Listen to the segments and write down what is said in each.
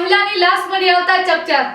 મહિલાની લાશ મળી આવતા ચકચાર।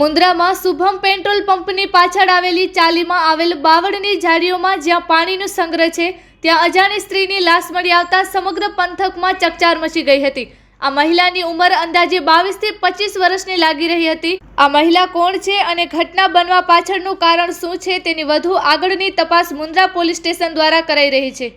મુન્દ્રામાં શુભમ પેટ્રોલ પંપની પાછળ આવેલી ચાલીમાં આવેલ બાવળની ઝાડીઓમાં જ્યાં પાણીનો સંગ્રહ છે ત્યાં અજાણી સ્ત્રીની લાશ મળી આવતા સમગ્ર પંથકમાં ચકચાર મચી ગઈ હતી। આ મહિલાની ઉંમર અંદાજે 22 થી 25 વર્ષની લાગી રહી હતી। આ મહિલા કોણ છે અને ઘટના બનવા પાછળનું કારણ શું છે તેની વધુ આગળની તપાસ મુન્દ્રા પોલીસ સ્ટેશન દ્વારા કરાઈ રહી છે।